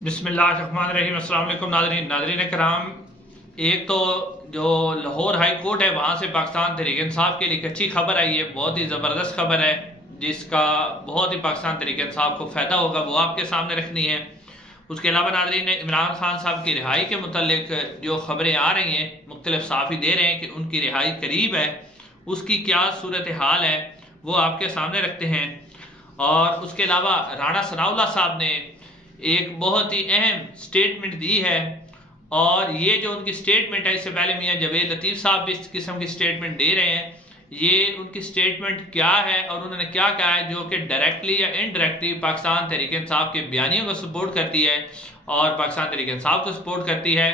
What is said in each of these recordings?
बिस्मिल्लाहिर्रहमानिर्रहीम। अस्सलाम वालेकुम नाज़रीन कराम। एक तो जो लाहौर हाई कोर्ट है वहाँ से पाकिस्तान तहरीक इंसाफ के लिए एक अच्छी खबर आई है, बहुत ही ज़बरदस्त खबर है जिसका बहुत ही पाकिस्तान तहरीक इंसाफ को फ़ायदा होगा, वो आपके सामने रखनी है। उसके अलावा नाज़रीन इमरान खान साहब की रिहाई के मुतल्लिक जो खबरें आ रही हैं, मुख्तलिफ सहाफ़ी दे रहे हैं कि उनकी रिहाई करीब है, उसकी क्या सूरत हाल है वो आपके सामने रखते हैं। और उसके अलावा राणा सनाउल्लाह साहब ने एक बहुत ही अहम स्टेटमेंट दी है, और ये जो उनकी स्टेटमेंट है, इससे पहले मियां जवेद लतीफ़ साहब भी इस किस्म की स्टेटमेंट दे रहे हैं। ये उनकी स्टेटमेंट क्या है और उन्होंने क्या कहा है जो कि डायरेक्टली या इनडायरेक्टली पाकिस्तान तहरीक इंसाफ के बयानियों को सपोर्ट करती है और पाकिस्तान तहरीक इंसाफ को सपोर्ट करती है।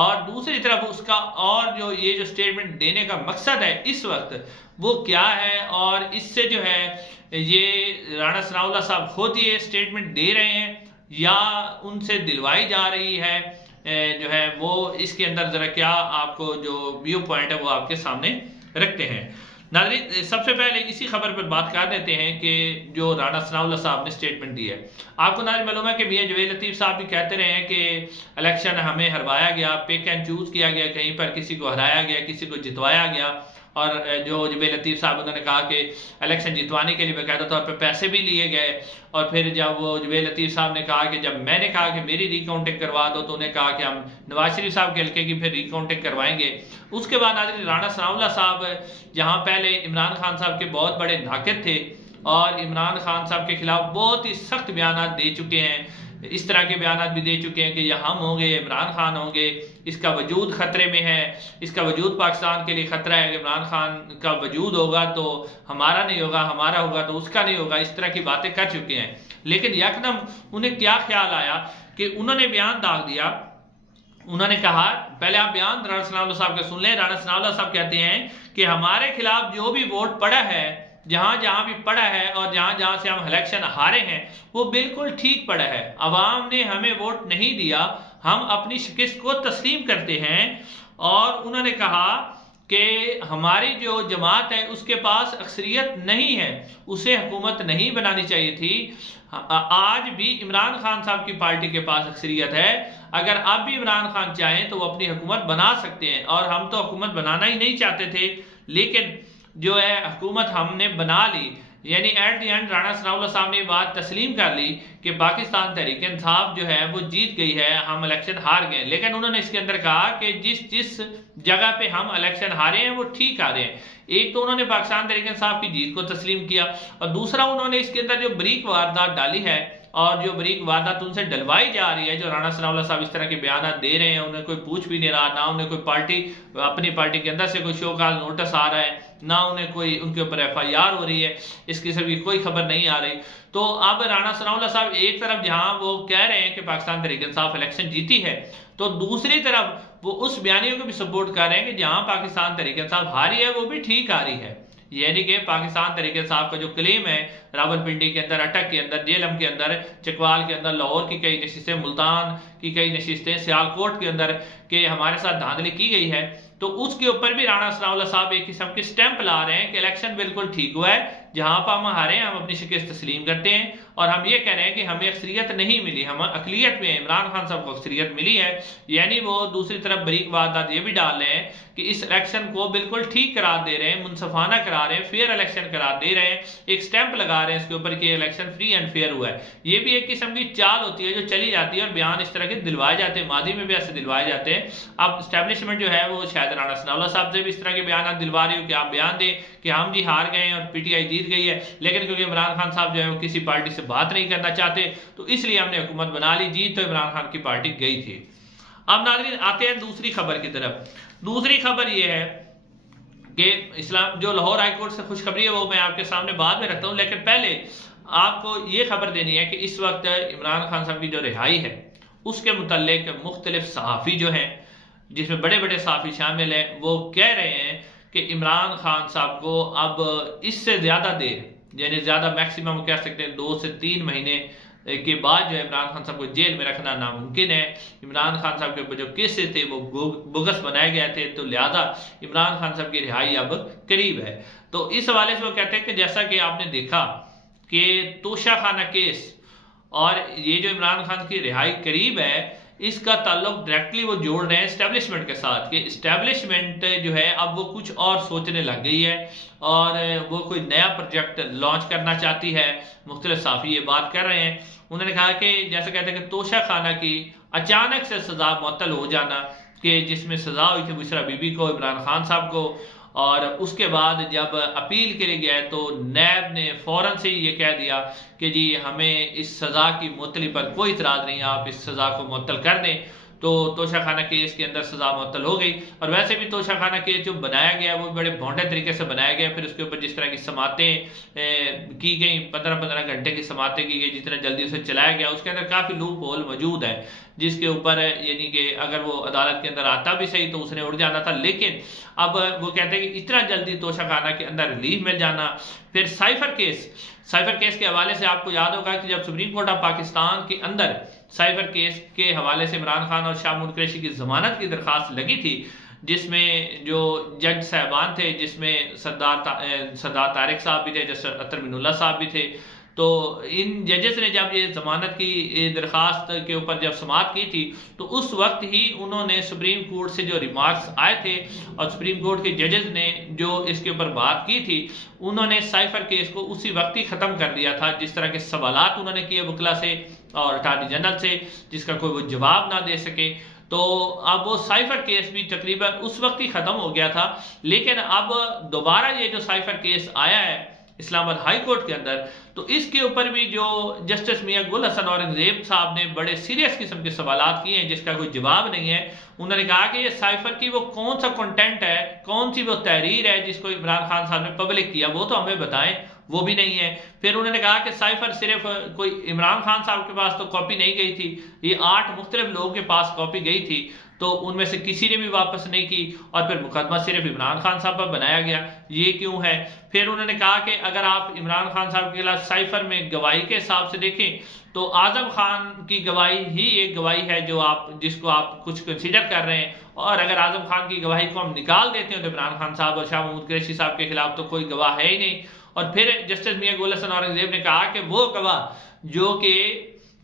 और दूसरी तरफ उसका और जो ये जो स्टेटमेंट देने का मकसद है इस वक्त वो क्या है, और इससे जो है ये राणा सनाउल्लाह साहब खुद ये स्टेटमेंट दे रहे हैं या उनसे दिलवाई जा रही है जो है वो, इसके अंदर जरा क्या आपको जो व्यू पॉइंट है वो आपके सामने रखते हैं। नाज़रीन सबसे पहले इसी खबर पर बात कर देते हैं कि जो राणा सनाउल्लाह साहब ने स्टेटमेंट दी है। आपको नाज़रीन मालूम है कि मियां जवेद लतीफ़ साहब भी कहते रहे हैं कि इलेक्शन हमें हरवाया गया, पिक एंड चूज किया गया, कहीं पर किसी को हराया गया, किसी को जितवाया गया। और जो जवेद लतीफ़ साहब उन्होंने कहा कि इलेक्शन जितवाने के लिए बाकायदा तौर पर पैसे भी लिए गए। और फिर जब वो जवेद लतीफ़ साहब ने कहा कि जब मैंने कहा कि मेरी रिकाउंटिंग करवा दो तो उन्हें कहा कि हम नवाज शरीफ साहब के हल्के की फिर रिकाउंटिंग करवाएंगे। उसके बाद नाज़रीन राणा सनाउल्लाह साहब जहाँ पहले इमरान खान साहब के बहुत बड़े नाक़िद थे और इमरान खान साहब के खिलाफ बहुत ही सख्त बयान दे चुके हैं, इस तरह के बयान भी दे चुके हैं कि या हम होंगे इमरान खान होंगे, इसका वजूद खतरे में है, इसका वजूद पाकिस्तान के लिए खतरा है, इमरान खान का वजूद होगा तो हमारा नहीं होगा, हमारा होगा तो उसका नहीं होगा, इस तरह की बातें कर चुके हैं। लेकिन यकदम उन्हें क्या ख्याल आया कि उन्होंने बयान दाग दिया। उन्होंने कहा, पहले आप बयान राणा सनाउल्लाह साहब का सुन लें। राणा सनाउल्लाह साहब कहते हैं कि हमारे खिलाफ जो भी वोट पड़ा है, जहां जहां भी पड़ा है और जहां जहां से हम इलेक्शन हारे हैं वो बिल्कुल ठीक पड़ा है। अवाम ने हमें वोट नहीं दिया, हम अपनी शिकस्त को तस्लीम करते हैं। और उन्होंने कहा कि हमारी जो जमात है उसके पास अक्सरियत नहीं है, उसे हुकूमत नहीं बनानी चाहिए थी। आज भी इमरान खान साहब की पार्टी के पास अक्सरियत है, अगर अब भी इमरान खान चाहें तो वो अपनी हुकूमत बना सकते हैं। और हम तो हुकूमत बनाना ही नहीं चाहते थे, लेकिन जो है हुकूमत हमने बना ली। यानी at the end Rana Sanaullah साहब ने बात तस्लीम कर ली कि पाकिस्तान तहरीक इंसाफ जो है वो जीत गई है, हम इलेक्शन हार गए। लेकिन उन्होंने इसके अंदर कहा कि जिस जिस जगह पे हम इलेक्शन हारे हैं वो ठीक हारे हैं। एक तो उन्होंने पाकिस्तान तहरीक इंसाफ की जीत को तस्लीम किया, और दूसरा उन्होंने इसके अंदर जो बरीक वारदात डाली है और जो बरीक वारदात उनसे डलवाई जा रही है, जो राणा सनाउल्लाह साहब इस तरह के बयान दे रहे हैं, उन्हें कोई पूछ भी नहीं रहा, ना उन्हें कोई पार्टी अपनी पार्टी के अंदर से कोई शो कॉज नोटिस आ रहा है, ना उन्हें कोई उनके ऊपर FIR हो रही है, इस किस्म की कोई खबर नहीं आ रही। तो अब राणा सनाउल्लाह साहब एक तरफ जहां वो कह रहे हैं कि पाकिस्तान तहरीक इंसाफ इलेक्शन जीती है, तो दूसरी तरफ वो उस बयानियों को भी सपोर्ट कर रहे हैं कि जहां पाकिस्तान तहरीक इंसाफ हारी है वो भी ठीक हारी है। यानी कि पाकिस्तान तहरीक इंसाफ का जो क्लेम है रावलपिंडी के अंदर, अटक के अंदर, जेलम के अंदर, चकवाल के अंदर, लाहौर की कई नशिस्तें, मुल्तान की कई नशिस्तें, सियालकोट के अंदर के हमारे साथ धांधली की गई है, तो उसके ऊपर भी राणा सनाउल्लाह साहब एक किस्म के स्टैंप ला रहे हैं कि इलेक्शन बिल्कुल ठीक हुआ है, जहां पर हम हारे हैं हम अपनी शिकस्त तस्लीम करते हैं। और हम ये कह रहे हैं कि हमें अक्सरियत नहीं मिली, हम अकलियत में इमरान खान साहब को अक्सरियत मिली है। यानी वो दूसरी तरफ बरीक वारदात ये भी डाल रहे हैं कि इस इलेक्शन को बिल्कुल ठीक करार दे रहे हैं, मुनसफाना करा रहे हैं, फेयर इलेक्शन करार दे रहे हैं, एक स्टैंप लगा रहे हैं इसके ऊपर कि इलेक्शन फ्री एंड फेयर हुआ है। ये भी एक किस्म की चाल होती है जो चली जाती है, और बयान इस तरह के दिलवाए जाते हैं, मादी में भी ऐसे दिलवाए जाते हैं। अब स्टैब्लिशमेंट जो है वो शायद राणा सनाउल्लाह साहब से भी इस तरह के बयान दिलवा रही हो कि आप बयान दें कि हम जी हार गए और PTI जीत गई है, लेकिन क्योंकि इमरान खान साहब जो है वो किसी पार्टी से बात नहीं करना चाहते तो इसलिए हमने हुकूमत बना ली, जीत तो इमरान खान की पार्टी गई थी। अब नाज़रीन आते हैं दूसरी खबर की तरफ। दूसरी खबर यह है कि इस्लाम जो लाहौर हाई कोर्ट से खुशखबरी है वो मैं आपके सामने बाद में रखता हूं, लेकिन पहले आपको ये खबर देनी है कि इस वक्त इमरान खान साहब की जो रिहाई है उसके मुतल्लिक मुख्तलिफ सहाफ़ी जो हैं, जिसमें बड़े बड़े सहाफ़ी शामिल हैं, वो कह रहे हैं कि इमरान खान साहब को अब इससे ज़्यादा देर, यानी ज़्यादा मैक्सिमम कह सकते हैं 2 से 3 महीने के बाद जो है इमरान खान साहब को जेल में रखना नामुमकिन है। इमरान खान साहब के ऊपर जो केसेस थे वो बोगस बनाए गए थे, तो लिहाजा इमरान खान साहब की रिहाई अब करीब है। तो इस हवाले से वो कहते हैं कि जैसा कि आपने देखा कि तोशाखाना केस और ये जो इमरान खान की रिहाई करीब है, इसका ताल्लुक डायरेक्टली वो जोड़ रहे हैं इस्टेब्लिशमेंट के साथ कि इस्टेब्लिशमेंट जो है अब वो कुछ और सोचने लग गई है और वो कोई नया प्रोजेक्ट लॉन्च करना चाहती है। मुख्तलिफ साफी ये बात कर रहे हैं। उन्होंने कहा कि जैसे कहते हैं कि तोशा खाना की अचानक से सजा मुअत्तल हो जाना, कि जिसमें सजा हुई थी बुशरा बीबी को, इमरान खान साहब को, और उसके बाद जब अपील के लिए गया तो नैब ने फौरन से ही ये कह दिया कि जी हमें इस सजा की मुअत्तली पर कोई इतराज नहीं, आप इस सजा को मुअत्तल कर दें। तो तोशा खाना केस के अंदर सजा मुअत्तल हो गई। और वैसे भी तोशा खाना केस जो बनाया गया वो बड़े भोंडे तरीके से बनाया गया। फिर उसके ऊपर जिस तरह की समातें की गई, 15-15 घंटे की समातें की गई, जितना जल्दी उसे चलाया गया, उसके अंदर काफी लूप होल मौजूद है, जिसके ऊपर यानी कि अगर वो अदालत के अंदर आता भी सही तो उसने उड़ जाना था। लेकिन अब वो कहते हैं कि इतना जल्दी तोशा खाना के अंदर रिलीफ मिल जाना। फिर साइफर केस के हवाले से आपको याद होगा कि जब सुप्रीम कोर्ट ऑफ पाकिस्तान के अंदर साइफर केस के हवाले से इमरान खान और शाह महमूद कुरैशी की जमानत की दरखास्त लगी थी, जिसमें जो जज साहबान थे, जिसमें सरदार तारिक साहब भी थे, जस्टिस अतर मिनुल्लाह साहब भी थे, तो इन जजेस ने जब ये जमानत की दरखास्त के ऊपर जब समाअत की थी तो उस वक्त ही उन्होंने सुप्रीम कोर्ट से जो रिमार्क्स आए थे और सुप्रीम कोर्ट के जजेस ने जो इसके ऊपर बात की थी, उन्होंने साइफर केस को उसी वक्त ही खत्म कर दिया था। जिस तरह के सवालात उन्होंने किए वकला से और अटॉर्नी जनरल से, जिसका कोई वो जवाब ना दे सके, तो अब वो साइफर केस भी तकरीबन उस वक्त ही खत्म हो गया था। लेकिन अब दोबारा ये जो साइफर केस आया है इस्लामाबाद हाई कोर्ट के अंदर, तो इसके ऊपर भी जो जस्टिस मियां गुल हसन औरंगजेब साहब ने बड़े सीरियस किस्म के सवालात किए हैं, जिसका कोई जवाब नहीं है। उन्होंने कहा कि ये साइफर की वो कौन सा कंटेंट है, कौन सी वो तहरीर है जिसको इमरान खान साहब ने पब्लिक किया, वो तो हमें बताएं, वो भी नहीं है। फिर उन्होंने कहा कि साइफर सिर्फ कोई इमरान खान साहब के पास तो कॉपी नहीं गई थी, ये 8 मुख्तलिफ लोगों के पास कॉपी गई थी, तो उनमें से किसी ने भी वापस नहीं की, और फिर मुकदमा सिर्फ इमरान खान साहब पर बनाया गया, ये क्यों है। फिर उन्होंने कहा कि अगर आप इमरान खान साहब के खिलाफ साइफर में गवाही के हिसाब से देखें तो आजम खान की गवाही ही एक गवाही है जिसको आप कुछ कंसीडर कर रहे हैं, और अगर आजम खान की गवाही को हम निकाल देते हैं तो इमरान खान साहब और शाह महमूद कुरैशी साहब के खिलाफ तो कोई गवाह है ही नहीं। और फिर जस्टिस मियां गुल हसन औरंगजेब ने कहा कि वो गवाह जो कि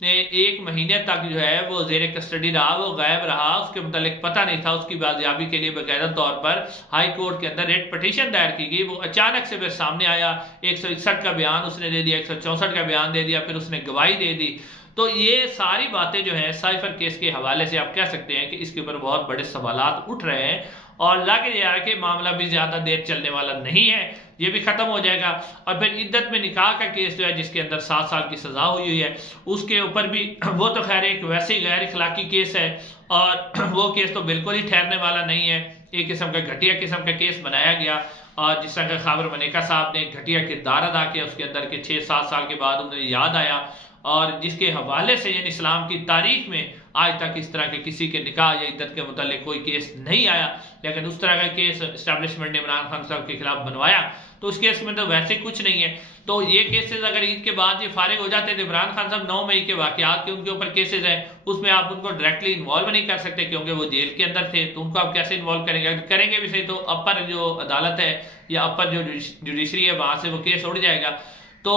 1 महीने तक जो है वो जेर कस्टडी रहा, वो गायब रहा, उसके मुतालिक पता नहीं था, उसकी बाजियाबी के लिए बाकायदा तौर पर हाई कोर्ट के अंदर रेट पटिशन दायर की गई, वो अचानक से फिर सामने आया, 161 का बयान उसने दे दिया, 164 का बयान दे दिया, फिर उसने गवाही दे दी। तो ये सारी बातें जो है साइफर केस के हवाले से आप कह सकते हैं कि इसके ऊपर बहुत बड़े सवालात उठ रहे हैं, और लग रहा है कि मामला भी ज्यादा देर चलने वाला नहीं है, ये भी खत्म हो जाएगा। और फिर इद्दत में निकाह का केस जो है जिसके अंदर 7 साल की सजा हुई है, उसके ऊपर भी वो तो खैर एक वैसे ही गैर इखलाकी केस है, और वो केस तो बिल्कुल ही ठहरने वाला नहीं है, एक किस्म का घटिया किस्म का केस बनाया गया। और जिस तरह का खाबर मनेका साहब ने घटिया किरदार अदा किया, उसके अंदर के 6-7 साल के बाद उन्हें याद आया, और जिसके हवाले से यानी इस्लाम की तारीख में आज तक इस तरह के किसी के निकाह या इद्दत के मुतालिक कोई केस नहीं आया। लेकिन उस तरह का केस एस्टेब्लिशमेंट ने इमरान खान साहब के खिलाफ बनवाया, तो उस केस में तो वैसे कुछ नहीं है। तो ये केसेस अगर ईद के बाद ये फारिग हो जाते थे, इमरान खान साहब 9 मई के वाकयात के उनके ऊपर केसेस हैं, उसमें आप उनको डायरेक्टली इन्वॉल्व नहीं कर सकते क्योंकि वो जेल के अंदर थे, तो उनको आप कैसे इन्वॉल्व करेंगे? करेंगे भी सही तो अपर जो अदालत है या अपर जो जुडिशरी है वहां से वो केस उड़ जाएगा। तो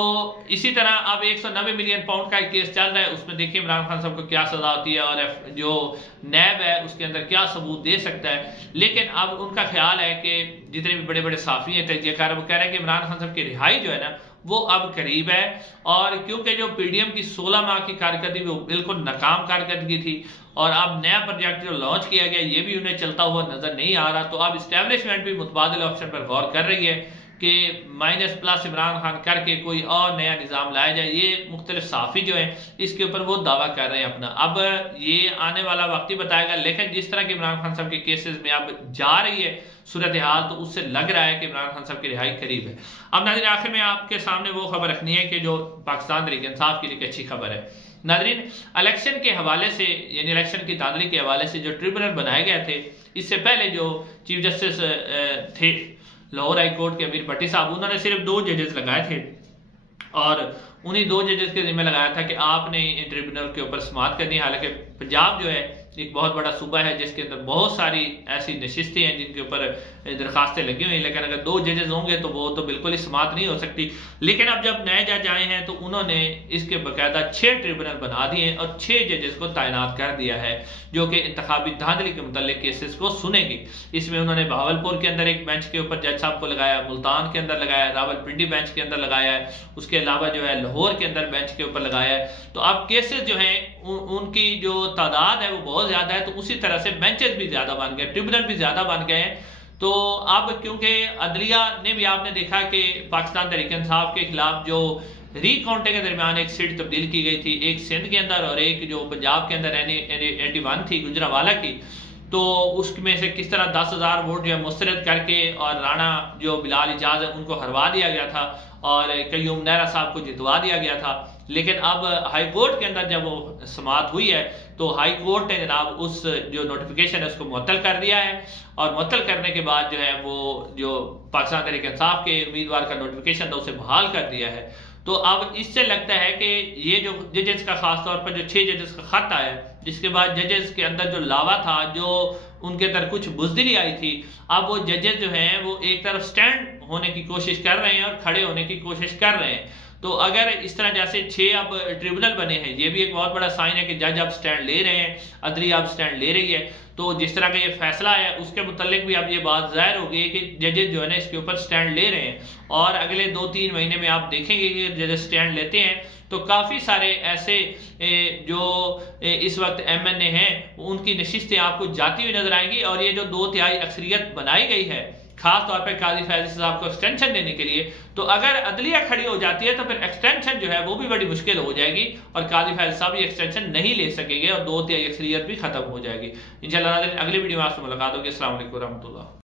इसी तरह अब 190 मिलियन पाउंड का एक केस चल रहा है, उसमें देखिए इमरान खान साहब को क्या सजा होती है और जो नैब है उसके अंदर क्या सबूत दे सकता है। लेकिन अब उनका ख्याल है कि जितने भी बड़े बड़े साफी हैं तजज़ियाकार, वो कह रहे हैं कि इमरान खान साहब की रिहाई जो है ना वो अब करीब है, और क्योंकि जो पीडीएम की 16 माह की कारकर्दगी वो बिल्कुल नाकाम कारकर्दगी थी, और अब नया प्रोजेक्ट जो लॉन्च किया गया ये भी उन्हें चलता हुआ नजर नहीं आ रहा। तो अब इस्टेब्लिशमेंट भी मुतबादिल ऑप्शन पर गौर कर रही है कि -+ इमरान खान करके कोई और नया निज़ाम लाया जाए। ये मुख्तलिफ साफ़ी जो है इसके ऊपर वो दावा कर रहे हैं अपना। अब ये आने वाला वक्त ही बताएगा, लेकिन जिस तरह के इमरान खान साहब के केसेस में अब जा रही है सूरत हाल, तो उससे लग रहा है कि इमरान खान साहब की रिहाई करीब है। अब नाज़रीन आखिर में आपके सामने वो खबर रखनी है कि जो पाकिस्तान तहरीक इंसाफ के लिए अच्छी खबर है। नाज़रीन इलेक्शन के हवाले से यानी इलेक्शन की धांधली के हवाले से जो ट्रिब्यूनल बनाए गए थे, इससे पहले जो चीफ जस्टिस थे लाहौर हाई कोर्ट के अमीर भट्टी साहब, उन्होंने सिर्फ 2 जजेस लगाए थे, और उन्हीं 2 जजेस के जिम्मे लगाया था कि आपने इन ट्रिब्यूनल के ऊपर समाअत करनी है। हालांकि पंजाब जो है एक बहुत बड़ा सूबा है जिसके अंदर बहुत सारी ऐसी नशिस्तें हैं जिनके ऊपर दरखास्तें लगी हुई हैं, लेकिन अगर 2 जजेस होंगे तो वो तो बिल्कुल ही समात नहीं हो सकती। लेकिन अब जब नए जज आए हैं तो उन्होंने इसके बाकायदा 6 ट्रिब्यूनल बना दिए और 6 जजेस को तैनात कर दिया है जो कि इंतखाबी धांधली के मुतालिक केसेस को सुनेंगे। इसमें उन्होंने बहावलपुर के अंदर एक बेंच के ऊपर जज साहब को लगाया, मुल्तान के अंदर लगाया, रावलपिंडी बेंच के अंदर लगाया है, उसके अलावा जो है लाहौर के अंदर बेंच के ऊपर लगाया है। तो अब केसेस जो हैं उनकी जो तादाद है वो बहुत ज्यादा है, तो उसी तरह से बेंचेस भी ज्यादा बन गए, ट्रिब्यूनल भी ज्यादा बन गए हैं। तो अब क्योंकि अदलिया ने भी आपने देखा कि पाकिस्तान तहरीक इंसाफ के खिलाफ जो रिकाउंटिंग के दरमियान एक सीट तब्दील की गई थी, एक सिंध के अंदर और एक जो पंजाब के अंदर 81 थी गुजरांवाला की, तो उसमें से किस तरह 10,000 वोट जो है मुस्तरद करके और राणा जो बिलाल इजाज है उनको हरवा दिया गया था और कयूम नहरा साहब को जितवा दिया गया था। लेकिन अब हाई कोर्ट के अंदर जब वो समाअत हुई है तो हाई कोर्ट ने जनाब उस जो नोटिफिकेशन है उसको मुअत्तल कर दिया है और मुअत्तल करने के बाद जो है वो जो पाकिस्तान तहरीक इंसाफ के उम्मीदवार का नोटिफिकेशन था उसे बहाल कर दिया है। तो अब इससे लगता है कि ये जो जजेस का खास तौर पर जो 6 जजेस का खत आया जिसके बाद जजेस के अंदर जो लावा था, जो उनके अंदर कुछ बुजदिली आई थी, अब वो जजेस जो हैं वो एक तरफ स्टैंड होने की कोशिश कर रहे हैं और खड़े होने की कोशिश कर रहे हैं। तो अगर इस तरह जैसे 6 अब ट्रिब्यूनल बने हैं, ये भी एक बहुत बड़ा साइन है कि जज अब स्टैंड ले रहे हैं, अदलिया अब स्टैंड ले रही है। तो जिस तरह का ये फैसला है उसके मुतालिक भी अब ये बात जाहिर हो गई है कि जजेस जो है ना इसके ऊपर स्टैंड ले रहे हैं और अगले 2-3 महीने में आप देखेंगे कि जजेस स्टैंड लेते हैं तो काफी सारे ऐसे जो इस वक्त MNA हैं उनकी नशिस्तें आपको जाती हुई नजर आएंगी और ये जो 2/3 अक्सरियत बनाई गई है खास तौर पर काजी फैजी साहब को एक्सटेंशन देने के लिए, तो अगर अदलिया खड़ी हो जाती है तो फिर एक्सटेंशन जो है वो भी बड़ी मुश्किल हो जाएगी और काजी फैजी साहब ये एक्सटेंशन नहीं ले सकेंगे और 2/3 अक्सरियत भी खत्म हो जाएगी। इंशाल्लाह अगली वीडियो में आपसे मुलाकात होगी। अस्सलाम वालेकुम रहमतुल्लाह।